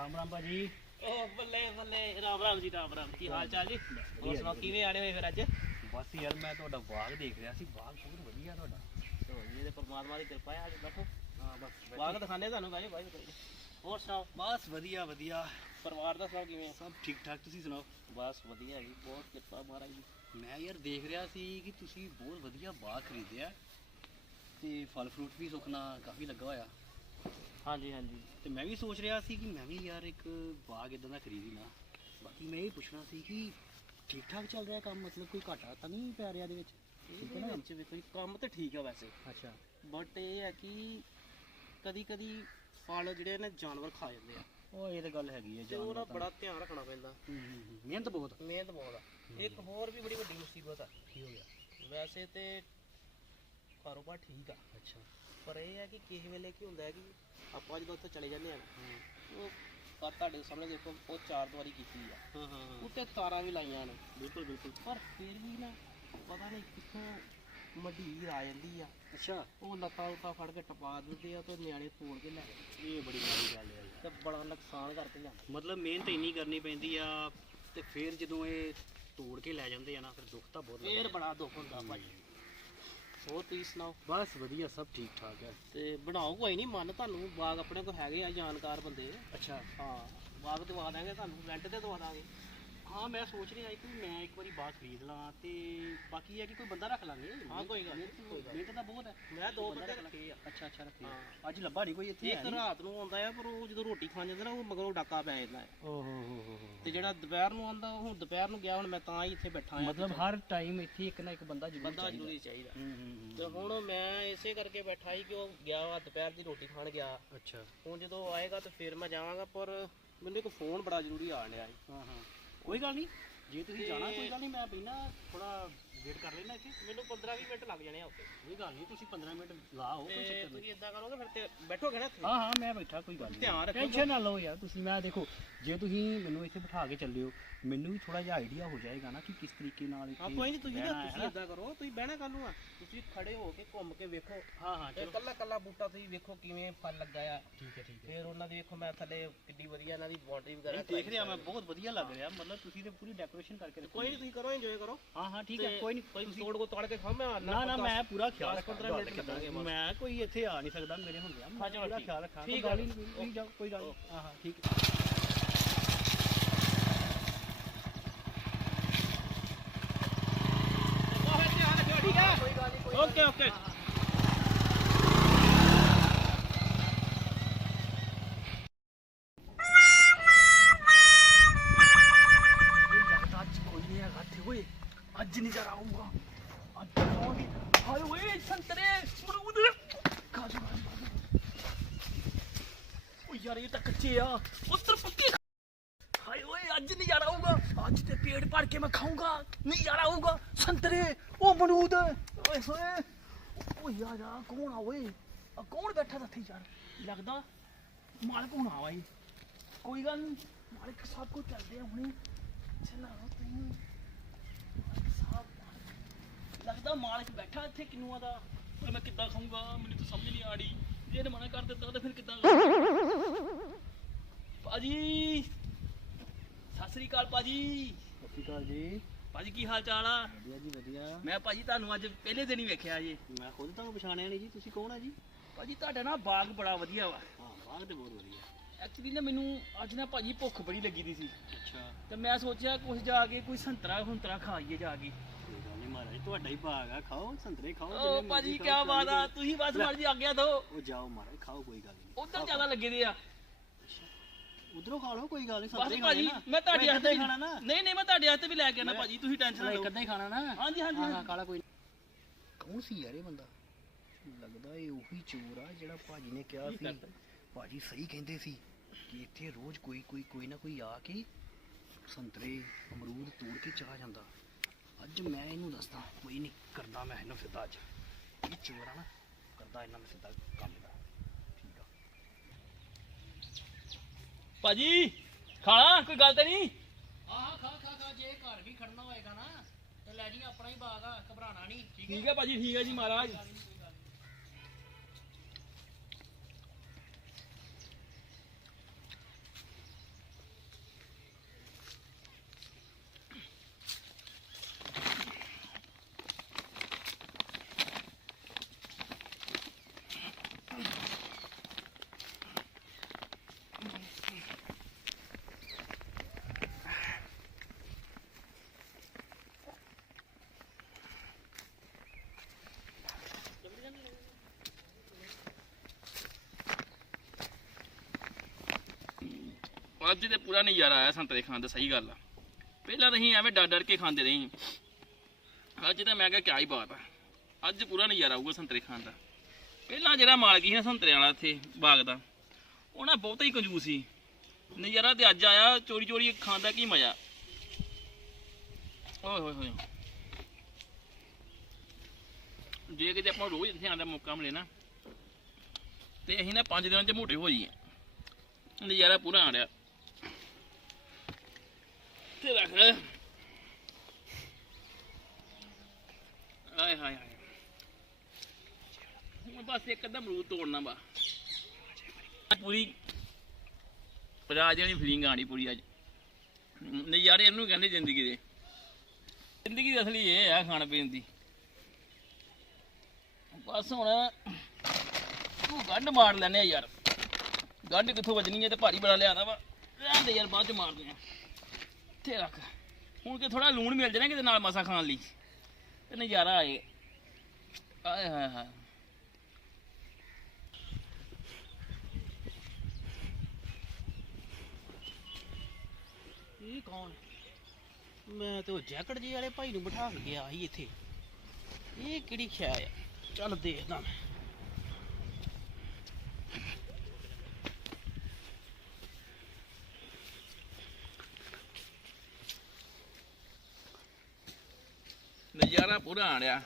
ਰਾਮ ਰਾਮ ਭਾਜੀ। ਓ ਬੱਲੇ ਬੱਲੇ ਰਾਮ ਰਾਮ ਜੀ ਰਾਮ ਰਾਮ। ਕੀ ਹਾਲ ਚਾਲ ਜੀ? ਹੋਰ ਸੁਣਾਓ ਕਿਵੇਂ ਆਣੇ ਹੋਏ ਫਿਰ ਅੱਜ? ਬਸ ਯਾਰ ਮੈਂ ਤੁਹਾਡਾ ਬਾਗ ਦੇਖ ਰਿਹਾ ਸੀ। ਬਾਗ ਬਹੁਤ ਵਧੀਆ ਤੁਹਾਡਾ। ਚਲੋ ਜੀ ਇਹਦੇ ਪਰਮਾਤਮਾ ਦੀ ਕਿਰਪਾ ਹੈ ਅੱਜ ਬੈਠੋ। ਹਾਂ ਬਸ ਬਾਗ ਦਿਖਾਣੇ ਤੁਹਾਨੂੰ ਬਾਈ ਬਾਈ ਹੋਰ ਸੁਣਾਓ? ਬਸ ਵਧੀਆ ਵਧੀਆ। ਪਰਿਵਾਰ ਦਾ ਸੁਣਾਓ ਕਿਵੇਂ ਸਭ ਠੀਕ ਠਾਕ ਤੁਸੀਂ ਸੁਣਾਓ? ਬਸ ਵਧੀਆ ਜੀ ਬਹੁਤ ਕਿਰਪਾ ਮਹਾਰਾਜ ਦੀ ਮੈਂ ਯਾਰ ਦੇਖ ਰਿਹਾ ਸੀ ਕਿ ਤੁਸੀਂ ਬਹੁਤ ਵਧੀਆ ਬਾਗ ਖਰੀਦਿਆ। ਤੇ ਫਲ ਫਰੂਟ ਵੀ ਸੁਖਣਾ ਕਾਫੀ ਲੱਗਾ ਹੋਇਆ। ਹਾਂਜੀ ਹਾਂਜੀ। ਤੇ ਮੈਂ ਵੀ ਸੋਚ ਰਿਹਾ ਸੀ ਕਿ ਮੈਂ ਵੀ ਯਾਰ ਇੱਕ ਬਾਗ ਇਦਾਂ ਦਾ ਖਰੀਦ ਹੀ ਲਾਂ। ਬਾਕੀ ਮੈਂ ਇਹ ਪੁੱਛਣਾ ਸੀ ਕਿ ਠੀਕ ਠਾਕ ਚੱਲ ਰਿਹਾ ਕੰਮ? ਮਤਲਬ ਕੋਈ ਘਾਟਾ ਤਾਂ ਨਹੀਂ ਪੈ ਰਿਹਾ ਇਹਦੇ ਵਿੱਚ? ਠੀਕ ਹੈ ਨਾ? ਵਿੱਚ ਵੇਖੋ ਜੀ ਕੰਮ ਤੇ ਠੀਕ ਹੈ ਵੈਸੇ। ਅੱਛਾ। ਬਟ ਇਹ ਹੈ ਕਿ ਕਦੀ ਕਦੀ ਫਲ ਜਿਹੜੇ ਨੇ ਜਾਨਵਰ ਖਾ ਜਾਂਦੇ ਆ। ਉਹ ਇਹ ਤਾਂ ਗੱਲ ਹੈਗੀ ਹੈ ਤੇ ਉਹਦਾ ਬੜਾ ਧਿਆਨ ਰੱਖਣਾ ਪੈਂਦਾ। ਹੂੰ, ਹੂੰ, ਹੂੰ। ਮਿਹਨਤ ਬਹੁਤ ਮਿਹਨਤ ਬਹੁਤ ਆ। ਇੱਕ ਹੋਰ ਵੀ ਬੜੀ ਵੱਡੀ ਮੁਸੀਬਤ ਆ। ਕੀ ਹੋ ਗਿਆ? ਵੈਸੇ ਤੇ ਕਾਰੋਬਾਰ ਠੀਕ ਆ। ਅੱਛਾ। ਪਰ ਇਹ ਹੈ ਕਿ ਕਿਸੇ ਵੇਲੇ ਕੀ ਹੁੰਦਾ ਹੈ ਕਿ ਆਪਾਂ ਜਦੋਂ ਉੱਥੇ ਚਲੇ ਜਾਂਦੇ ਆ ਉਹ ਤਾਂ ਤੁਹਾਡੇ ਸਾਹਮਣੇ ਦੇਖੋ ਉਹ ਚਾਰ ਦੁਆਰੀ ਕੀਤੀ ਆ। ਹਾਂ ਹਾਂ ਹਾਂ। ਉੱਤੇ ਤਾਰਾਂ ਵੀ ਲਾਈਆਂ ਨੇ। ਬਿਲਕੁਲ ਬਿਲਕੁਲ। ਪਰ ਫਿਰ ਵੀ ਨਾ ਪਤਾ ਨਹੀਂ ਕਿੱਥੋਂ ਮਢੀਰ ਆ ਜਾਂਦੀ ਆ। ਅੱਛਾ। ਉਹ ਲੱਤਾਂ ਉੱਤਾਂ ਫੜ ਕੇ ਟਪਾ ਦਿੰਦੇ ਆ ਤੇ ਨਿਆਣੇ ਤੋੜ ਕੇ ਲੈ ਜਾਂਦੇ ਇਹ ਬੜੀ ਮਾੜੀ ਗੱਲ ਹੈ ਤੇ ਬੜਾ ਨੁਕਸਾਨ ਕਰਕੇ ਜਾਂਦੇ ਮਤਲਬ ਮਿਹਨਤ ਇੰਨੀ ਕਰਨੀ ਪੈਂਦੀ ਆ ਤੇ ਫਿਰ ਜਦੋਂ ਇਹ ਤੋੜ ਕੇ ਲੈ ਜਾਂਦੇ ਆ ਨਾ ਫਿਰ ਦੁੱਖ ਤਾਂ ਬਹੁਤ ਫੇਰ ਬੜਾ ਦੁੱਖ ਹੁੰਦਾ ਭਾਜੀ। ਹੋਰ ਤੁਸੀਂ ਸੁਣਾਓ? ਬਸ ਵਧੀਆ ਸਭ ਠੀਕ ਠਾਕ ਹੈ। ਤੇ ਬਣਾਓ ਕੋਈ ਨਹੀਂ ਮਨ ਤੁਹਾਨੂੰ ਬਾਗ ਆਪਣੇ ਕੋਲ ਹੈਗੇ ਆ ਜਾਣਕਾਰ ਬੰਦੇ। ਅੱਛਾ। ਹਾਂ ਬਾਗ ਦਵਾ ਦਾਂਗੇ ਤੁਹਾਨੂੰ ਰੈਂਟ ਤੇ ਦਵਾ ਦਾਂਗੇ। ਹਾਂ ਮੈਂ ਸੋਚ ਰਿਹਾ ਕਿ ਮੈਂ ਇੱਕ ਵਾਰੀ ਬਾਗ ਖਰੀਦ ਲਾਂ ਤੇ ਬਾਕੀ ਇਹ ਹੈ ਕਿ ਕੋਈ ਬੰਦਾ ਰੱਖ ਲਾਂਗੇ। ਹਾਂ ਕੋਈ ਗੱਲ ਨਹੀਂ ਮਿਹਨਤ ਤਾਂ ਬਹੁਤ ਹੈ। ਮੈਂ ਦੋ ਬੰਦਾ ਰੱਖ ਆ। ਅੱਛਾ ਅੱਛਾ ਰੱਖੀ ਹਾਂ। ਅੱਜ ਲੱਭਾ ਨਹੀਂ ਕੋਈ ਇੱਥੇ ਇੱਕ ਰਾਤ ਨੂੰ ਆਉਂਦਾ ਆ ਪਰ ਉਹ ਜਦੋਂ ਰੋਟੀ ਖਾਣ ਜਾਂਦਾ ਨਾ ਉਹ ਮਗਰੋਂ ਡਾਕਾ ਪੈ ਜਾਂਦਾ ਹੈ ਓਹ ਹੋ ਹੋ ਹੋ ਤੇ ਜਿਹੜਾ ਦੁਪਹਿਰ ਨੂੰ ਆਉਂਦਾ ਹੁਣ ਦੁਪਹਿਰ ਨੂੰ ਗਿਆ ਹੁਣ ਮੈਂ ਤਾਂ ਹੀ ਇੱਥੇ ਬੈਠਾ ਆ। ਮਤਲਬ ਹਰ ਟਾਈਮ ਇੱਥੇ ਇੱਕ ਨਾ ਇੱਕ ਬੰਦਾ ਜ਼ਰੂਰ ਬੰਦਾ। ਜ਼ਰੂਰੀ ਚਾਹੀਦਾ। ਹੂੰ ਹੂੰ ਤੇ ਹੂੰ ਹੁਣ ਮੈਂ ਇਸੇ ਕਰਕੇ ਬੈਠਾ ਸੀ ਕਿ ਉਹ ਗਿਆ ਵਾ ਦੁਪਹਿਰ ਦੀ ਰੋਟੀ ਖਾਣ ਗਿਆ। ਅੱਛਾ। ਹੁਣ ਜਦੋਂ ਆਏਗਾ ਤੇ ਫਿਰ ਮੈਂ ਜਾਵਾਂਗਾ ਪਰ ਮੈਨੂੰ ਇੱਕ ਫੋਨ ਬੜਾ ਜ਼ਰੂਰੀ ਆ ਰਿਹਾ ਹੈ ਹਾਂ ਹਾਂ। ਕੋਈ ਗੱਲ ਨਹੀਂ। ਜੇ ਤੁਸੀਂ ਜਾਣਾ ਕੋਈ ਗੱਲ ਨਹੀਂ ਮੈਂ ਪਹਿਲਾਂ ਥੋੜਾ ਵੇਟ ਕਰ ਲੈਣਾ ਇੱਥੇ? ਮੈਨੂੰ 15 20 ਮਿੰਟ ਲੱਗ ਜਾਣੇ ਆ ਉੱਥੇ। ਕੋਈ ਗੱਲ ਨਹੀਂ ਤੁਸੀਂ 15 ਮਿੰਟ ਲਾਓ ਕੋਈ ਤੇ ਚੱਕਰ ਨਹੀਂ। ਤੁਸੀਂ ਇਦਾਂ ਕਰੋਗੇ ਫਿਰ ਤੇ ਬੈਠੋਗੇ ਨਾ ਇੱਥੇ? ਹਾਂ ਹਾਂ ਮੈਂ ਬੈਠਾ ਕੋਈ ਗੱਲ ਨਹੀਂ। ਧਿਆਨ ਰੱਖੋ। ਟੈਨਸ਼ਨ ਨਾ ਲਓ ਯਾਰ ਤੁਸੀਂ ਮੈਂ ਦੇਖੋ ਜੇ ਤੁਸੀਂ ਮੈਨੂੰ ਇੱਥੇ ਬਿਠਾ ਕੇ ਚੱਲਿਓ ਮੈਨੂੰ ਵੀ ਥੋੜਾ ਜਿਹਾ ਆਈਡੀਆ ਹੋ ਜਾਏਗਾ ਨਾ ਕਿ ਕਿਸ ਤਰੀਕੇ ਨਾਲ ਇੱਥੇ ਹਾਂ ਕੋਈ ਨਹੀਂ ਤੁਸੀਂ ਨਾ ਹੈ, ਤੁਸੀਂ ਇਦਾਂ ਕਰੋ ਤੁਸੀਂ ਬਹਿਣਾ ਕੱਲ ਨੂੰ ਆ? ਤੁਸੀਂ ਖੜੇ ਹੋ ਕੇ ਘੁੰਮ ਕੇ ਵੇਖੋ। ਹਾਂ ਹਾਂ ਚਲੋ। ਕੱਲਾ ਕੱਲਾ ਬੂਟਾ ਤੁਸੀਂ ਵੇਖੋ ਕਿਵੇਂ ਫਲ ਲੱਗਾ ਆ। ਠੀਕ ਹੈ ਠੀਕ ਹੈ। ਫਿਰ ਉਹਨਾਂ ਦੀ ਵੇਖੋ ਮੈਂ ਥੱਲੇ ਕਿੱਡੀ ਵਧੀਆ ਇਹਨਾਂ ਦੀ ਬਾਉਂਡਰੀ ਵਗੈਰਾ ਨਹੀਂ, ਦੇਖ ਰਿਹਾ ਮੈਂ ਬਹੁਤ ਵਧੀਆ ਲੱਗ ਰਿਹਾ। ਮਤਲਬ ਤੁਸੀਂ ਤੇ ਪੂਰੀ ਡੈਕੋਰੇਸ਼ਨ ਕਰਕੇ ਰੱਖੀ ਕੋਈ ਨਹੀਂ ਤੁਸੀਂ ਕਰੋ ਇੰਜੋਏ ਕਰੋ। ਹਾਂ ਹਾਂ ਠੀਕ ਹੈ ਤੇ ਕੋਈ ਨਹੀਂ ਕੋਈ ਤੋੜ ਕੋ ਤੋੜ ਕੇ ਖਾਓ ਮੈਂ ਨਾ ਨਾ। ਮੈਂ ਪੂਰਾ ਖਿਆਲ ਮਿੰਟ ਬਸ। ਮੈਂ ਕੋਈ ਇੱਥੇ ਆ ਨਹੀਂ ਸਕਦਾ ਮੇਰੇ ਹੁੰਦਿਆਂ। ਮੈਂ ਹਾਂ, ਚਲੋ ਪੂਰਾ। ਖਿਆਲ ਰੱਖਾਂ। ਠੀਕ ਕੋਈ ਗੱਲ ਨਹੀਂ ਜਾਓ ਕੋਈ ਗੱਲ ਹਾਂ ਹਾਂ ਠੀਕ। ਹੈ ਕੋਈ ਓਕੇ ਓਕੇ। ਯਾਰ ਇਹ ਤਾਂ ਕੱਚੇ ਆ। ਉੱਤਰ ਪੱਕੇ ਹਾਏ ਓਏ, ਅੱਜ ਨਜ਼ਾਰਾ ਆਊਗਾ। ਅੱਜ ਤੇ ਪੇਟ ਭਰ ਕੇ ਮੈਂ ਖਾਊਂਗਾ। ਨਜ਼ਾਰਾ ਆਊਗਾ। ਸੰਤਰੇ ਓ ਅਮਰੂਦ। ਓਏ ਹੋਏ। ਓ ਯਾਰ ਆ ਕੌਣ ਆ ਓਏ? ਆ ਕੌਣ ਬੈਠਾ ਇੱਥੇ ਯਾਰ? ਲੱਗਦਾ ਮਾਲਕ ਹੋਣਾ ਵਾ ਇਹ। ਕੋਈ ਗੱਲ ਨਹੀਂ ਮਾਲਕ ਸਾਹਿਬ ਕੋ ਚੱਲਦੇ ਆ ਹੁਣੇ। ਚਲਾ ਤੈਨੂੰ ਲੱਗਦਾ ਮਾਲਕ ਬੈਠਾ ਇੱਥੇ ਕਿਨੂਆਂ ਦਾ। ਓਏ ਮੈਂ ਕਿੱਦਾਂ ਖਾਊਂਗਾ? ਮੈਨੂੰ ਤਾਂ ਸਮਝ ਨਹੀਂ ਆ ਰਹੀ। ਜੇ ਇਹਨੇ ਮਨਾ ਕਰ ਦਿੱਤਾ ਤਾਂ ਫਿਰ ਕਿੱਦਾਂ ਭਾਜੀ ਸਤਿ ਸ੍ਰੀ ਅਕਾਲ ਭਾਜੀ। ਸਤਿ ਸ਼੍ਰੀ ਅਕਾਲ ਜੀ। ਭਾਜੀ ਕੀ ਹਾਲ ਚਾਲ ਆ? ਵਧੀਆ ਜੀ ਵਧੀਆ। ਮੈਂ ਭਾਜੀ ਤੁਹਾਨੂੰ ਅੱਜ ਪਹਿਲੇ ਦਿਨ ਹੀ ਵੇਖਿਆ ਜੀ। ਮੈਂ ਖੁਦ ਤੁਹਾਨੂੰ ਪਛਾਣਿਆ ਨਹੀਂ ਜੀ ਤੁਸੀਂ ਕੌਣ ਆ ਜੀ? ਭਾਜੀ ਤੁਹਾਡਾ ਨਾ ਬਾਗ ਬੜਾ ਵਧੀਆ ਵਾ। ਹਾਂ ਬਾਗ ਤੇ ਬਹੁਤ ਵਧੀਆ। ਐਕਚੁਅਲੀ ਨਾ ਮੈਨੂੰ ਅੱਜ ਨਾ ਭਾਜੀ ਭੁੱਖ ਬੜੀ ਲੱਗੀ ਦੀ ਸੀ। ਅੱਛਾ। ਤੇ ਮੈਂ ਸੋਚਿਆ ਕੁਝ ਜਾ ਕੇ ਕੋਈ ਸੰਤਰਾ ਹੁੰਤਰਾ ਖਾਈਏ ਜਾ ਕੇ ਕੋਈ ਗੱਲ ਨਹੀਂ ਮਹਾਰਾਜ ਤੁਹਾਡਾ ਹੀ ਬਾਗ ਆ ਖਾਓ ਸੰਤਰੇ ਖਾਓ ਓ ਭਾਜੀ ਕੀ ਬਾਤ ਆ ਤੁਸੀਂ ਬਸ। ਮਰਜ਼ੀ ਆਗਿਆ ਦੋ। ਉਹ ਜਾਓ ਮਹਾਰਾਜ ਖਾਓ ਕੋਈ ਗੱਲ ਨਹੀਂ ਉਧਰ ਜ਼ਿਆਦਾ ਲੱਗੇ ਦੇ ਆ। ਉਧਰੋਂ ਖਾ ਲਓ ਕੋਈ ਗੱਲ ਨਹੀਂ ਬਸ ਸੰਤਰੇ ਭਾਜੀ ਖਾਣੇ ਨਾ। ਮੈਂ ਤੁਹਾਡੇ ਹੱਥ ਖਾਣਾ ਨਾ। ਨਹੀਂ ਨਹੀਂ ਮੈਂ ਤੁਹਾਡੇ ਹੱਥ ਵੀ ਲੈ ਕੇ ਆਣਾ ਭਾਜੀ ਤੁਸੀਂ ਟੈਨਸ਼ਨ ਨਾ ਲਓ। ਅੱਧਾ ਹੀ ਖਾਣਾ ਨਾ। ਹਾਂਜੀ ਹਾਂਜੀ ਹਾਂ। ਕਾਲਾ ਕੋਈ ਕੌਣ ਸੀ ਯਾਰ ਇਹ ਬੰਦਾ? ਲੱਗਦਾ ਇਹ ਉਹੀ ਚੋਰ ਆ ਜਿਹੜਾ ਭਾਜੀ ਨੇ ਕਿਹਾ ਸੀ? ਭਾਜੀ ਸਹੀ ਕਹਿੰਦੇ ਸੀ ਕਿ ਇੱਥੇ ਰੋਜ਼ ਕੋਈ ਕੋਈ ਕੋਈ ਨਾ ਕੋਈ ਆ ਕੇ ਸੰਤਰੇ ਅਮਰੂਦ ਤੋੜ ਕੇ ਚਲਾ ਜਾਂਦਾ। ਅੱਜ ਮੈਂ ਇਹਨੂੰ ਦੱਸਦਾ ਕੋਈ ਨਹੀਂ ਕਰਦਾ ਮੈਂ ਇਹਨੂੰ ਸਿੱਧਾ ਅੱਜ। ਇਹ ਚੋਰ ਆ ਨਾ ਕਰਦਾ ਇਹਨਾਂ ਨੂੰ ਸਿੱਧਾ ਕੰਮ ਦਾ। ਠੀਕ ਆ। ਭਾਜੀ ਖਾਣਾ ਕੋਈ ਗੱਲ ਤੇ ਨਹੀਂ? ਹਾਂ ਖਾ ਖਾ ਖਾ ਜੇ ਘਰ ਵੀ ਖੜਨਾ ਹੋਏਗਾ ਨਾ ਤੇ ਲੈ ਜੀ ਆਪਣਾ ਹੀ ਬਾਗ ਆ ਘਬਰਾਣਾ ਨਹੀਂ ਠੀਕ ਠੀਕ ਹੈ ਭਾਜੀ ਠੀਕ ਹੈ ਜੀ ਮਹਾਰਾਜ। ਅੱਜ ਤੇ ਪੂਰਾ ਨਜ਼ਾਰਾ ਆਇਆ ਸੰਤਰੇ ਖਾਣ ਦਾ, ਸਹੀ ਗੱਲ ਆ। ਪਹਿਲਾਂ ਤਾਂ ਅਸੀਂ ਐਵੇਂ ਡਰ ਡਰ ਕੇ ਖਾਂਦੇ ਰਹੇ ਅੱਜ ਤਾਂ ਮੈਂ ਕਿਹਾ ਕਿਆ ਹੀ ਬਾਤ ਆ। ਅੱਜ ਪੂਰਾ ਨਜ਼ਾਰਾ ਆਊਗਾ ਸੰਤਰੇ ਖਾਣ ਦਾ। ਪਹਿਲਾਂ ਜਿਹੜਾ ਮਾਲਕ ਸੀ ਸੰਤਰੇ ਵਾਲਾ ਇੱਥੇ, ਬਾਗ ਦਾ, ਉਹ ਨਾ ਬਹੁਤਾ ਹੀ ਕੰਜੂਸ ਸੀ। ਨਜ਼ਾਰਾ ਤੇ ਅੱਜ ਆਇਆ, ਚੋਰੀ ਚੋਰੀ ਖਾਣ ਦਾ ਕੀ ਮਜ਼ਾ। ਓਏ ਹੋਏ ਹੋਏ। ਜੇ ਕਿਤੇ ਆਪਾਂ ਨੂੰ ਰੋਜ਼ ਇੱਥੇ ਆਉਣ ਦਾ ਮੌਕਾ ਮਿਲੇ ਨਾ, ਤੇ ਅਸੀਂ ਨਾ 5 ਦਿਨਾਂ ਚ ਮੋਟੇ ਹੋ ਜਾਈਏ। ਨਜ਼ਾਰਾ ਪੂਰਾ ਆ ਰਿਹਾ ਤੇ ਰੱਖ ਆਏ ਹਾਏ ਹਾਏ ਹੁਣ ਬਸ ਇੱਕ ਅੱਧਾ ਅਮਰੂਦ ਤੋੜਨਾ ਬਾ ਪੂਰੀ ਰਾਜ ਜਿਹੜੀ ਫੀਲਿੰਗ ਆਣੀ ਪੂਰੀ ਅੱਜ। ਨਜ਼ਾਰੇ ਇਹਨੂੰ ਕਹਿੰਦੇ ਜ਼ਿੰਦਗੀ ਦੇ। ਜ਼ਿੰਦਗੀ ਦੀ ਅਸਲੀ ਇਹ ਆ ਖਾਣ ਪੀਣ ਦੀ। ਬਸ ਹੁਣ ਤੂੰ ਗੰਢ ਮਾਰ ਲੈਨੇ ਆ ਯਾਰ। ਗੰਢ ਕਿੱਥੋਂ ਵੱਜਣੀ ਹੈ ਤੇ ਭਾਰੀ ਬੜਾ ਲਿਆਦਾ ਵਾ। ਰਹਿਣ ਦੇ ਯਾਰ, ਬਾਅਦ ਚ ਮਾਰਦੇ ਆ। ਇੱਥੇ ਰੱਖ। ਹੁਣ ਕਿ ਥੋੜਾ ਲੂਣ ਮਿਲ ਜਾਣਾ ਕਿਤੇ ਨਾਲ ਮਸਾ ਖਾਣ ਲਈ। ਤੇ ਨਜ਼ਾਰਾ ਆਏ। ਆਏ ਹਾਏ ਹਾਏ। ਇਹ ਕੌਣ? ਮੈਂ ਤੇ ਉਹ ਜੈਕਟ ਜੀ ਵਾਲੇ ਭਾਈ ਨੂੰ ਬਿਠਾ ਕੇ ਗਿਆ ਸੀ ਇੱਥੇ। ਇਹ ਕਿਹੜੀ ਖਿਆ ਆ? ਚੱਲ ਦੇਖਦਾ ਮੈਂ। ਨਜ਼ਾਰਾ ਪੂਰਾ ਆ ਰਿਹਾ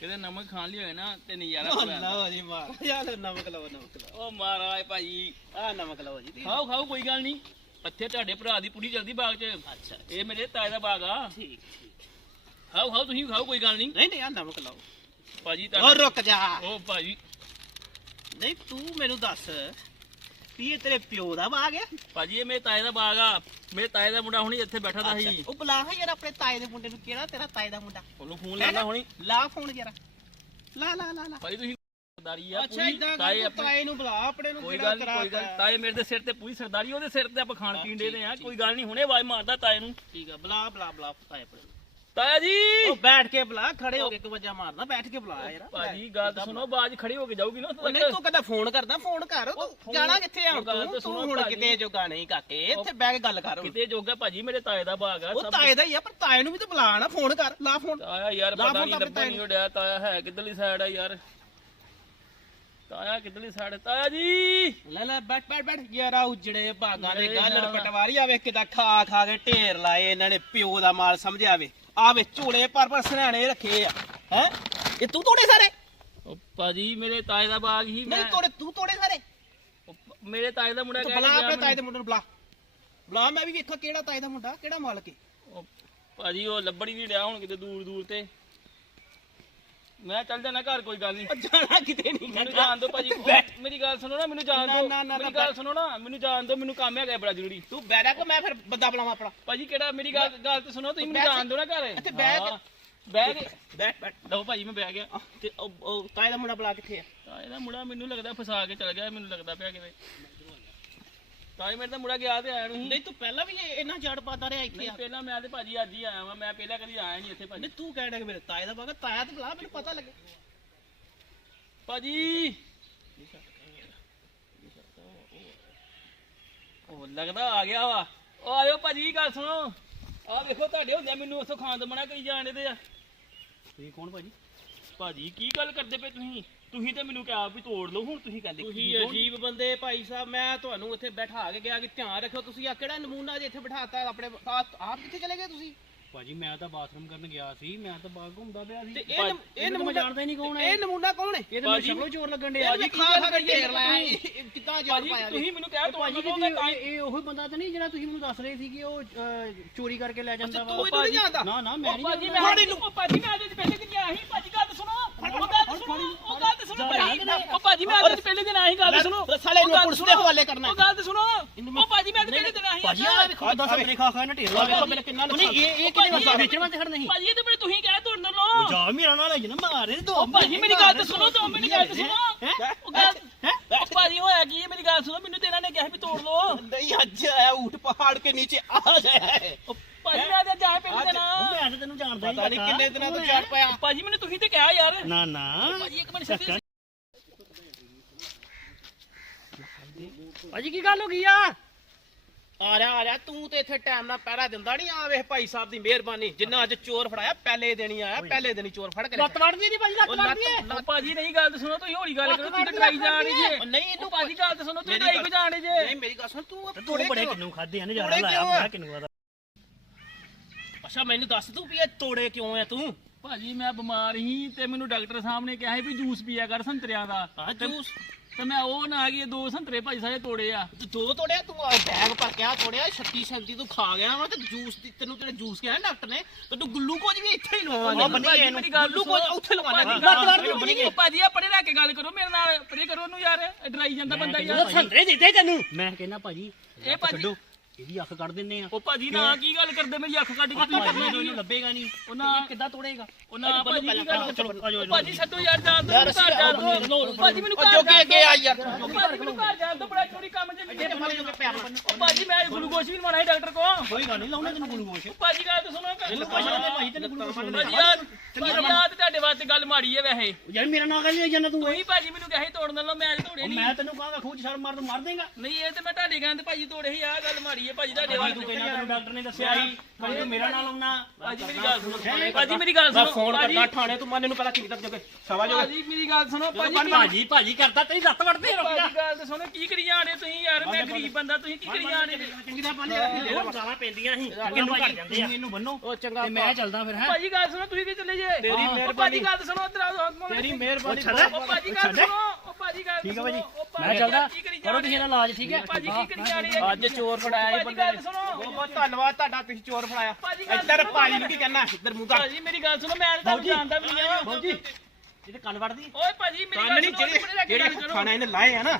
ਕਿਤੇ ਨਮਕ ਖਾਣ ਲਈ ਹੋਏ ਨਾ ਤੇ ਨਜ਼ਾਰਾ ਪੂਰਾ ਆ ਰਿਹਾ। ਲਓ ਜੀ ਮਾਰ। ਯਾਰ ਨਮਕ ਲਓ ਨਮਕ ਲਓ। ਉਹ ਮਹਾਰਾਜ ਭਾਈ। ਆ ਨਮਕ ਲਓ ਜੀ ਖਾਓ ਖਾਓ ਕੋਈ ਗੱਲ ਨਹੀਂ। ਇੱਥੇ ਤੁਹਾਡੇ ਭਰਾ ਦੀ ਪੂਰੀ ਜਲਦੀ ਬਾਗ 'ਚ। ਅੱਛਾ ਇਹ ਮੇਰੇ ਤਾਏ ਦਾ ਬਾਗ ਆ। ਠੀਕ ਠੀਕ। ਖਾਓ ਖਾਓ ਤੁਸੀਂ ਵੀ ਖਾਓ ਕੋਈ ਗੱਲ ਨਹੀਂ। ਨਹੀਂ ਨਹੀਂ ਆ ਨਮਕ ਲਾਓ। ਭਾਜੀ ਉਹ ਤੁਹਾਡਾ ਰੁਕ ਜਾ। ਉਹ ਭਾਜੀ। ਨਹੀਂ ਤੂੰ ਮੈਨੂੰ ਦੱਸ। ਵੀ ਇਹ ਤੇਰੇ ਪਿਓ ਦਾ ਬਾਗ ਹੈ ਭਾਜੀ ਇਹ ਮੇਰੇ ਤਾਏ ਦਾ ਬਾਗ ਆ। ਮੇਰੇ ਤਾਏ ਦਾ ਮੁੰਡਾ ਹੁਣੀ ਇੱਥੇ ਬੈਠਾ ਦਾ ਸੀ। ਉਹ ਬੁਲਾ ਹਾਂ ਯਾਰ ਆਪਣੇ ਤਾਏ ਦੇ ਮੁੰਡੇ ਨੂੰ। ਕਿਹੜਾ ਤੇਰਾ ਤਾਏ ਦਾ ਮੁੰਡਾ? ਉਹਨੂੰ ਫੋਨ ਲਾਣਾ ਹੁਣੀ। ਲਾ ਫੋਨ ਜਰਾ। ਲਾ ਲਾ ਲਾ ਲਾ। ਭਾਜੀ ਤੁਸੀਂ ਸਰਦਾਰੀ ਆ ਅੱਛਾ ਪੂਰੀ ਇਦਾਂ ਤਾਏ ਕਰ ਤਾਏ ਨੂੰ ਬੁਲਾ ਆਪਣੇ ਨੂੰ ਕਿਹੜਾ ਨੀ, ਕੋਈ ਗੱਲ। ਤਾਏ ਮੇਰੇ ਦੇ ਸਿਰ ਤੇ ਪੂਰੀ ਸਰਦਾਰੀ ਉਹਦੇ ਸਿਰ ਤੇ ਆਪਾਂ ਖਾਣ ਪੀਣ ਦੇ ਆ। ਕੋਈ ਗੱਲ ਨਹੀਂ ਹੁਣੇ ਆਵਾਜ਼ ਮਾਰਦਾ ਤਾਏ ਨੂੰ। ਠੀਕ ਆ ਬੁਲਾ ਬੁਲਾ ਬੁਲਾ ਤਾਏ ਆਪਣੇ ਤਾਇਆ ਜੀ। ਉਹ ਬੈਠ ਕੇ ਬੁਲਾ ਖੜੇ ਹੋ ਕੇ ਇੱਕ ਵਜਾ ਮਾਰਨਾ ਬੈਠ ਕੇ ਬੁਲਾ ਯਾਰ। ਭਾਜੀ ਗੱਲ ਤਾਂ ਸੁਣੋ ਬਾਜ ਖੜੀ ਹੋ ਕੇ ਜਾਊਗੀ ਨਾ ਉਹ ਨਹੀਂ ਤੂੰ ਕਦਾ ਫੋਨ ਕਰਦਾ ਫੋਨ ਕਰ। ਤੂੰ ਜਾਣਾ ਕਿੱਥੇ ਆ ਤੂੰ? ਤਾਂ ਹੁਣ। ਕਿਤੇ ਜੋਗਾ ਨਹੀਂ ਕਾਕੇ ਇੱਥੇ ਬਹਿ ਕੇ ਗੱਲ ਕਰ। ਕਿਤੇ ਜੋਗਾ ਭਾਜੀ ਮੇਰੇ ਤਾਏ ਦਾ ਬਾਗ ਆ ਉਹ ਤਾਏ ਦਾ ਹੀ ਆ ਪਰ ਤਾਏ ਨੂੰ ਵੀ ਤਾਂ ਬੁਲਾ ਨਾ ਫੋਨ ਕਰ ਲਾ ਫੋਨ। ਤਾਇਆ ਯਾਰ ਪਤਾ ਨਹੀਂ ਲੱਭਾ ਨਹੀਂ ਨੂੰ। ਉਡਿਆ ਤਾਇਆ ਹੈ ਕਿੱਧਰਲੀ ਸਾਈਡ ਆ ਯਾਰ। ਤਾਇਆ ਕਿੱਧਰਲੀ ਸਾਈਡ ਤਾਇਆ ਜੀ! ਲੈ ਲੈ ਬੈਠ ਬੈਠ ਬੈਠ। ਯਾਰਾ ਉਜੜੇ ਭਾਗਾਂ ਦੇ ਗਾਲੜ। ਪਟਵਾਰੀ ਆਵੇ ਕਿਦਾ ਖਾ ਖਾ ਕੇ ਢੇਰ ਲਾਏ ਇਹਨਾਂ ਨੇ ਪਿਓ ਦਾ ਮਾਲ ਸਮਝਿਆ ਵੇ। ਆਵੇ ਝੋਲੇ ਪਰ ਪਰ ਸਰਾਣੇ ਰੱਖੇ ਆ। ਹੈ? ਇਹ ਤੂੰ ਤੋੜੇ ਸਾਰੇ? ਉਹ ਭਾਜੀ ਮੇਰੇ ਤਾਏ ਦਾ ਬਾਗ ਹੀ ਮੈਂ। ਨਹੀਂ ਤੋੜੇ ਤੂੰ ਤੋੜੇ ਸਾਰੇ? ਉਹ ਪ- ਮੇਰੇ ਤਾਏ ਦਾ ਮੁੰਡਾ ਤੂੰ ਕਹਿ ਬੁਲਾ ਆਪਣੇ ਤਾਏ ਦੇ। ਮੁੰਡੇ ਨੂੰ ਬੁਲਾ। ਬੁਲਾ ਮੈਂ ਵੀ ਵੇਖਾਂ ਕਿਹੜਾ ਤਾਏ ਦਾ ਮੁੰਡਾ ਕਿਹੜਾ ਮਾਲਕ ਹੈ ਭਾਜੀ ਉਹ ਲੱਭੜੀ ਨਹੀਂ ਡਿਆ ਹੁਣ ਕਿਤੇ ਦੂਰ ਦੂਰ ਤੇ। ਮੈਂ ਚੱਲ ਜਾਣਾ ਘਰ ਕੋਈ ਗੱਲ ਨਹੀਂ ਜਾਣਾ ਕਿਤੇ ਨਹੀਂ ਮੈਨੂੰ ਜਾਣ ਦਿਓ ਭਾਜੀ। ਉਹ ਬੈਠ। ਮੇਰੀ ਗੱਲ ਸੁਣੋ ਨਾ ਮੈਨੂੰ ਜਾਣ ਨਾ, ਦਿਓ ਨਾ, ਨਾ, ਮੇਰੀ ਗੱਲ ਬੈਠ। ਸੁਣੋ ਨਾ ਮੈਨੂੰ ਜਾਣ ਦਿਓ ਮੈਨੂੰ ਕੰਮ ਹੈਗਾ ਬੜਾ ਜ਼ਰੂਰੀ। ਤੂੰ ਬੈਠਾ ਕੋ ਮੈਂ ਫਿਰ ਬੰਦਾ ਬੁਲਾਵਾਂ ਆਪਣਾ। ਭਾਜੀ ਕਿਹੜਾ ਮੇਰੀ ਗੱਲ ਗੱਲ ਤੇ ਸੁਣੋ ਤੁਸੀਂ ਮੈਨੂੰ ਬੈਠ। ਜਾਣ ਦਿਓ ਨਾ ਘਰ। ਇੱਥੇ ਹਾਂ, ਬਹਿ ਕੇ ਬੈਠ ਬੈਠ ਲਓ ਭਾਜੀ ਮੈਂ ਬਹਿ ਗਿਆ। ਤੇ ਉਹ ਉਹ ਤਾਏ ਦਾ ਮੁੰਡਾ ਬੁਲਾ ਕਿੱਥੇ ਆ? ਤਾਏ ਦਾ ਮੁੰਡਾ ਮੈਨੂੰ ਲੱਗਦਾ ਫਸਾ ਕੇ ਚਲ ਗਿਆ ਮੈਨੂੰ ਲੱਗਦਾ ਪਿਆ ਕਿਤੇ ਤਾਏ ਮੇਰੇ ਦਾ ਮੁੰਡਾ ਗਿਆ ਤੇ ਆਇਆ ਨਹੀਂ ਨਹੀਂ ਤੂੰ ਪਹਿਲਾਂ ਵੀ ਇਹ- ਜੜ ਪਾਦਾ ਰਿਹਾ ਇੱਥੇ ਨਹੀਂ ਆ। ਪਹਿਲਾਂ ਮੈਂ ਤੇ ਭਾਜੀ ਅੱਜ ਹੀ ਆਇਆ ਵਾਂ। ਮੈਂ ਪਹਿਲਾਂ ਕਦੀ ਆਇਆ ਨਹੀਂ ਇੱਥੇ ਭਾਜੀ। ਨਹੀਂ ਤੂੰ ਕਹਿਣਾ ਕਿ ਮੇਰੇ ਤਾਏ ਦਾ ਬਾਗਾ। ਤਾਇਆ ਤੇ ਬੁਲਾ ਮੈਨੂੰ ਪਤਾ ਲੱਗੇ। ਭਾਜੀ। ਉਹ ਲੱਗਦਾ ਆ ਗਿਆ ਵਾ। ਉਹ ਆਇਓ ਭਾਜੀ ਗੱਲ ਸੁਣੋ। ਆ ਵੇਖੋ ਤੁਹਾਡੇ ਹੁੰਦਿਆਂ ਮੈਨੂੰ ਉਥੋਂ ਖਾਣ ਤੋਂ ਮਨਾ ਕਰੀ ਜਾਣ ਦੇ ਆ। ਤੁਸੀਂ ਕੌਣ ਭਾਜੀ? ਭਾਜੀ ਕੀ ਗੱਲ ਕਰਦੇ ਪਏ ਤੁਸੀਂ? ਤੁਸੀਂ ਤੇ ਮੈਨੂੰ ਕਿਹਾ ਵੀ ਤੋੜ ਲਓ ਹੁਣ ਤੁਸੀਂ ਕਹਿੰਦੇ ਤੁਸੀਂ ਕੀ? ਅਜੀਬ ਬੰਦੇ ਭਾਈ ਸਾਹਿਬ ਮੈਂ ਤੁਹਾਨੂੰ ਇੱਥੇ ਬਿਠਾ ਕੇ ਗਿਆ ਕਿ ਧਿਆਨ ਰੱਖਿਓ ਤੁਸੀਂ ਆ ਕਿਹੜਾ ਨਮੂਨਾ ਜੇ ਇੱਥੇ ਬਿਠਾਤਾ ਆਪਣੇ ਆਪ ਆਪ ਕਿੱਥੇ ਚਲੇ ਗਏ ਤੁਸੀਂ? ਭਾਜੀ ਮੈਂ ਤਾਂ ਬਾਥਰੂਮ ਕਰਨ ਗਿਆ ਸੀ ਮੈਂ ਤਾਂ ਬਾਗ ਘੁੰਮਦਾ ਪਿਆ ਸੀ। ਤੇ ਇਹ ਭਾਜੀ, ਇਹ ਤਾਂ ਨਮੂਨਾ ਜਾਣਦਾ ਹੀ ਨਹੀਂ ਕੌਣ ਹੈ। ਇਹ ਨਮੂਨਾ ਕੌਣ ਹੈ? ਇਹ ਤਾਂ ਭਾਜੀ, ਸ਼ਕਲੋਂ ਚੋਰ ਲੱਗਣ ਡਿਆ ਵੀ ਖਾ ਖਾ ਕੇ ਢੇਰ ਲਾਇਆ ਕਿੱਦਾਂ ਭਾਜੀ ਪਾਇਆ ਤੁਸੀਂ ਮੈਨੂੰ ਕਿਹਾ ਤੋੜ ਭਾਜੀ ਤਾਂ ਇਹ ਉਹੀ ਬੰਦਾ ਤਾਂ ਨਹੀਂ ਜਿਹੜਾ ਤੁਸੀਂ ਮੈਨੂੰ ਦੱਸ ਰਹੇ ਸੀ ਕਿ ਉਹ ਚੋਰੀ ਕਰਕੇ ਲੈ ਜਾਂਦਾ ਤੂੰ ਵਾ ਇਹਨੂੰ ਨਹੀਂ ਜਾਣਦਾ? ਨਾ ਨਾ ਮੈਂ ਨਹੀਂ ਭਾਜੀ। ਮੈਂ ਉਹ ਭਾਜੀ ਮੈਂ ਅੱਜ ਪਹਿਲੇ ਦਿਨ ਆਇਆ ਸੀ ਭਾਜੀ ਗੱਲ ਤਾਂ ਸੁਣੋ। ਉਹ ਗੱਲ ਤਾਂ ਸੁਣੋ ਉਹ ਗੱਲ ਤਾਂ ਸੁਣੋ ਭਾਜੀ ਉਹ ਭਾਜੀ ਮੈਂ ਅੱਜ ਪਹਿਲੇ ਦਿਨ ਆਇਆ ਸੀ ਗੱਲ ਤਾਂ ਸੁਣੋ। ਸਾਲੇ ਉਹ ਨੂੰ ਗੱਲ ਪੁਲਿਸ ਸੁਣੋ। ਦੇ ਹਵਾਲੇ ਕਰਨਾ ਉਹ ਗੱਲ ਤਾਂ ਸੁਣੋ ਉਹ ਭਾਜੀ ਮੈਂ ਅੱਜ ਪਹਿਲੇ ਦਿਨ ਆਇਆ ਸੀ ਭਾਜੀ ਆ ਵੇਖੋ ਦਸ ਰੁਪਏ ਖਾ ਖਾ ਨਾ ਢੇਰ ਲਾ ਵੇਖੋ ਮੇਰੇ ਕਿੰਨਾ ਨਹੀਂ ਇਹ ਇਹ ਭਾਜੀ, ਕਿਹਨੇ ਦੱਸਿਆ ਵੇਚਣ ਵਾਸਤੇ ਖੜ ਨਹੀਂ ਭਾਜੀ ਇਹ ਤਾਂ ਬੜੇ ਤੁਸੀਂ ਕਹਿ ਤੋੜ ਲਓ ਜਾ ਮੇਰਾ ਨਾਲ ਹੈ ਨਾ ਮਾਰੇ ਦੋ ਉਹ ਭਾਜੀ ਮੇਰੀ ਗੱਲ ਤਾਂ ਸੁਣੋ ਦੋ ਮਿੰਟ ਗੱਲ ਤਾਂ ਸੁਣੋ। ਉਹ ਗੱਲ ਉਹ ਭਾਜੀ ਹੋਇਆ ਕੀ ਹੈ? ਮੇਰੀ ਗੱਲ ਸੁਣੋ ਮੈਨੂੰ ਤੇ ਇਹਨਾਂ ਨੇ ਕਿਹਾ ਵੀ ਤੋੜ ਨਹੀਂ ਅੱਜ ਆਇਆ ਊਠ ਪਹਾੜ ਕੇ ਨੀਚੇ ਆ ਜਾਇਆ ਹੈ ਉਹ ਭਾਜੀ ਮੈਂ ਅੱਜ ਆਇਆ ਪਹਿਲੇ ਦਿਨ। ਤਾਂ ਜਾਣਦਾ ਪਤਾ ਨਹੀਂ ਕਿੰਨੇ ਦਿਨਾਂ ਤੋਂ ਚੜ ਪਿਆ ਭਾਜੀ ਮੈਨੂੰ ਤੁਸੀਂ ਤੇ ਕਿਹਾ ਯਾਰ। ਨਾ ਨਾ। ਭਾਜੀ ਇੱਕ ਮਿੰਟ ਸਿੱਧੇ ਭਾਜੀ ਕੀ ਗੱਲ ਹੋ ਗਈ ਆ? ਆ ਜਾ ਆ ਜਾ ਤੂੰ ਤੇ ਇੱਥੇ ਟਾਈਮ ਨਾਲ ਪਹਿਰਾ ਦਿੰਦਾ ਨਹੀਂ ਆ ਵੇਖ ਭਾਈ ਸਾਹਿਬ ਦੀ ਮਿਹਰਬਾਨੀ। ਜਿੰਨਾ ਅੱਜ ਚੋਰ ਫੜਾਇਆ ਪਹਿਲੇ ਦਿਨ ਹੀ ਆਇਆ ਪਹਿਲੇ ਦਿਨ ਹੀ ਚੋਰ ਫੜ ਕੇ ਲੱਤ ਵੜਦੀ ਨਹੀਂ ਭਾਜੀ ਲੱਤ ਵੜਦੀ ਹੈ ਭਾਜੀ ਨਹੀਂ ਗੱਲ ਤਾਂ ਸੁਣੋ ਤੁਸੀਂ ਹੌਲੀ ਗੱਲ ਕਰੋ ਤਾਂ ਡਰਾਈ ਜਾਣੇ ਜੇ। ਨਹੀਂ ਇਹਨੂੰ ਭਾਜੀ ਗੱਲ ਤਾਂ ਸੁਣੋ ਡਰਾਈ ਗੱਲ- ਕੋ ਜਾਣੇ ਜੇ। ਨਹੀਂ ਮੇਰੀ ਗੱਲ ਸੁਣ ਤੂੰ ਤੂੰ ਬੜੇ? ਕਿੰਨੂ ਖਾਦੇ ਆ ਆ? ਬੜਾ ਕਿੰਨੂ ਦਾ ਅੱਛਾ ਮੈਨੂੰ ਦੱਸ ਤੂੰ ਵੀ ਇਹ ਤੋੜੇ ਕਿਉਂ ਆ ਤੂੰ? ਭਾਜੀ ਮੈਂ ਬਿਮਾਰ ਸੀ ਤੇ ਮੈਨੂੰ ਡਾਕਟਰ ਸਾਹਿਬ ਨੇ ਕਿਹਾ ਸੀ ਵੀ ਜੂਸ ਪੀਆ ਕਰ ਸੰਤਰਿਆਂ ਦਾ। ਹਾਂ ਜੂਸ? ਤੇ ਮੈਂ ਉਹ ਨਾ ਆ ਗਈ ਦੋ ਸੰਤਰੇ ਭਾਜੀ ਸਾਰੇ ਤੋੜੇ ਆ। ਤੂੰ ਦੋ ਤੋੜਿਆ ਤੂੰ ਆ ਬੈਗ ਭਰ ਕੇ ਆ ਤੋੜਿਆ 36 37 ਤੂੰ ਖਾ ਗਿਆ ਵਾ ਤੇ ਜੂਸ ਦੀ ਤੈਨੂੰ ਜਿਹੜਾ ਜੂਸ ਕਿਹਾ ਡਾਕਟਰ ਨੇ? ਤੇ ਤੂੰ ਗਲੂਕੋਜ਼ ਵੀ ਇੱਥੇ ਹੀ ਬੰਨੀ ਇਹਨੂੰ ਮੇਰੀ ਗੱਲ ਗਲੂਕੋਜ਼ ਸੁਣੋ। ਉੱਥੇ ਲਵਾਉਣਾ ਭਾਜੀ ਲੱਤ ਗੱਲ ਵੜਦੀ ਸੁਣੋ। ਉਹ ਭਾਜੀ ਆਪਣੇ ਲੈ ਕੇ ਗੱਲ ਕਰੋ ਮੇਰੇ ਨਾਲ ਪਰੇ ਕਰੋ ਉਹਨੂੰ ਯਾਰ। ਇਹ ਡਰਾਈ ਜਾਂਦਾ ਬੰਦਾ ਯਾਰ। ਸੰਤਰੇ ਦਿੱਤੇ ਤੈਨੂੰ? ਮੈਂ ਕਹਿੰਦਾ ਭਾਜੀ ਇਹ ਭਾਜੀ ਛੱਡੋ। ਇਹਦੀ ਅੱਖ ਕੱਢ ਦਿੰਨੇ ਆ। ਉਹ ਭਾਜੀ ਨਾ ਕੀ ਗੱਲ ਕਰਦੇ? ਮੇਰੀ ਅੱਖ ਕੱਢ ਕੇ ਤੁਸੀਂ ਭਾਜੀ ਨੂੰ ਲੱਭੇਗਾ ਨਹੀਂ। ਉਹ ਨਾ ਇਹ ਕਿੱਦਾਂ ਤੋੜੇਗਾ? ਉਹ ਨਾ ਭਾਜੀ ਕੀ ਗੱਲ ਚਲੋ ਆਜੋ ਉਹ ਭਾਜੀ ਛੱਡੋ ਯਾਰ ਜਾਣ ਦੋ ਘਰ ਜਾਣ ਦੋ ਭਾਜੀ ਮੈਨੂੰ ਉਹ ਘਰ ਜੋਗੇ ਜਾਣ ਅੱਗੇ ਆ ਯਾਰ। ਦਿਓ। ਉਹ ਭਾਜੀ ਮੈਨੂੰ ਘਰ ਜਾਣ ਦੋ ਬੜਾ ਚੋਰੀ ਕੰਮ ਇਹ ਮਾਰੇ ਜੋਗੇ ਪੈਰ ਨਾਲ ਉਹ ਭਾਜੀ ਮੈਂ ਗਲੂਕੋਸ਼ ਵੀ ਹੈ ਡਾਕਟਰ ਕੋ ਕੋਈ ਗੱਲ ਨਹੀਂ ਲਾਉਣਾ ਤੈਨੂੰ ਗਲੂਕੋਸ਼ ਉਹ ਭਾਜੀ ਗੱਲ ਤਾਂ ਸੁਣੋ ਗਲੂਕੋਸ਼ ਭਾਜੀ ਤੈਨੂੰ ਗਲੂਕੋਸ਼ ਭਾਜੀ ਯਾਰ ਯਾਰ ਤੁਹਾਡੇ ਵਾਸਤੇ ਗੱਲ ਮਾੜੀ ਹੈ ਵੈਸੇ। ਯਾਰ ਮੇਰਾ ਨਾਂ ਕਰੀ ਜਾਂਦਾ ਤੂੰ? ਤੁਸੀਂ ਭਾਜੀ ਮੈਨੂੰ ਕਹੇ ਤੋੜਨ ਲਓ ਮੈਂ ਤੋੜੇ ਉਹ ਨਹੀਂ ਮੈਂ ਤੈਨੂੰ ਕਹਾਂਗਾ ਖੂਚ ਛੜ ਮਾਰ ਤੂੰ ਮਾਰ ਦੇਗਾ। ਨਹੀਂ ਇਹ ਤੇ ਮੈਂ ਤੁਹਾਡੇ ਕਹਿੰਦੇ ਭਾਜੀ ਤੋੜੇ ਸੀ ਆਹ ਗੱਲ ਮਾੜੀ ਹੈ ਭਾਜੀ ਤੁਹਾਡੇ ਤੂੰ ਵਾਸਤੇ ਕਹਿੰਦਾ ਤੈਨੂੰ ਡਾਕਟਰ ਨੇ ਦੱਸਿਆ ਸੀ। ਕੱਲ ਤੂੰ ਮੇਰਾ ਨਾਂ ਲਾਉਣਾ ਭਾਜੀ ਮੇਰੀ ਗੱਲ ਸੁਣੋ। ਭਾਜੀ ਮੇਰੀ ਗੱਲ ਸੁਣੋ। ਫੋਨ ਭਾਜੀ ਕਰਦਾ ਥਾਣੇ ਤੂੰ ਮੰਨ ਨੂੰ ਪਹਿਲਾਂ ਕੀ ਤੱਕ ਜੋਗੇ ਸਵਾ ਜੋਗੇ ਭਾਜੀ ਮੇਰੀ ਗੱਲ ਸੁਣੋ ਭਾਜੀ ਭਾਜੀ ਭਾਜੀ ਕਰਦਾ ਤੇਰੀ ਲੱਤ ਵੜਦੀ ਰੁਕ ਜਾ ਭਾਜੀ ਗੱਲ ਤਾਂ ਸੁਣੋ ਕੀ ਕਰੀ ਜਾਣੇ ਤੁਸੀਂ ਯਾਰ? ਮੈਂ ਗਰੀਬ ਬੰਦਾ ਤੁਸੀਂ ਕੀ ਕਰੀ ਜਾਣੇ? ਚੰਗੀ ਤਰ੍ਹਾਂ ਬੰਨ ਲੈ ਗਾਲਾਂ ਪੈਂਦੀਆਂ ਸੀ ਕਿੰਨੂੰ ਘੜ ਜਾਂਦੇ ਆ। ਇਹਨੂੰ ਬੰਨੋ ਉਹ ਚੰਗਾ ਤੇ ਮੈਂ ਚੱਲਦਾ ਫਿਰ ਹੈ? ਭਾਜੀ ਗੱਲ ਸੁਣੋ ਤੁਸੀਂ ਵੀ ਚੱਲੇ ਜੇ। ਤੇਰੀ ਮਿਹਰਬਾਨੀ। ਭਾਜੀ ਗੱਲ ਸੁਣੋ ਤੇਰਾ ਤੇਰੀ ਮਿਹਰਬਾਨੀ ਭਾਜੀ ਗੱਲ ਸੁਣੋ ਉਹ ਭਾਜੀ ਗੱਲ ਠੀਕ ਭਾਜੀ ਉਹ ਭਾਜੀ। ਮੈਂ ਚੱਲਦਾ ਕਰੀ ਤੁਸੀਂ ਇਹਦਾ ਇਲਾਜ ਠੀਕ ਹੈ? ਭਾਜੀ ਕੀ ਕਰੀ ਜਾਣੇ ਆ? ਅੱਜ ਚੋਰ ਫੜਾਇਆ ਇਹ ਭਾਜੀ ਬੰਦੇ ਗੱਲ ਸੁਣੋ। ਬਹੁਤ ਬਹੁਤ ਧੰਨਵਾਦ ਤੁਹਾਡਾ ਤੁਸੀਂ ਚੋਰ ਫੜਾਇਆ। ਭਾਜੀ ਗੱਲ ਇੱਧਰ ਸੁਣੋ। ਭਾਈ ਨੂੰ ਕੀ ਕਹਿਣਾ ਇੱਧਰ ਮੂੰਹ ਕਰ। ਭਾਜੀ ਮੇਰੀ ਗੱਲ ਸੁਣੋ ਮੈਂ ਤਾਂ ਤੁਹਾਨੂੰ ਜਾਣਦਾ ਵੀ ਨਹੀਂ ਆ ਬਾਊਜੀ ਇਹਦੇ ਕੰਨ ਵੜਦੀ। ਓਏ ਭਾਜੀ ਮੇਰੀ ਕੰਨ ਗੱਲ ਨਹੀਂ ਸੁਣੋ ਜਿਹੜੇ ਜਿਹੜੇ ਇਹਨੇ ਲਾਏ ਆ ਨਾ।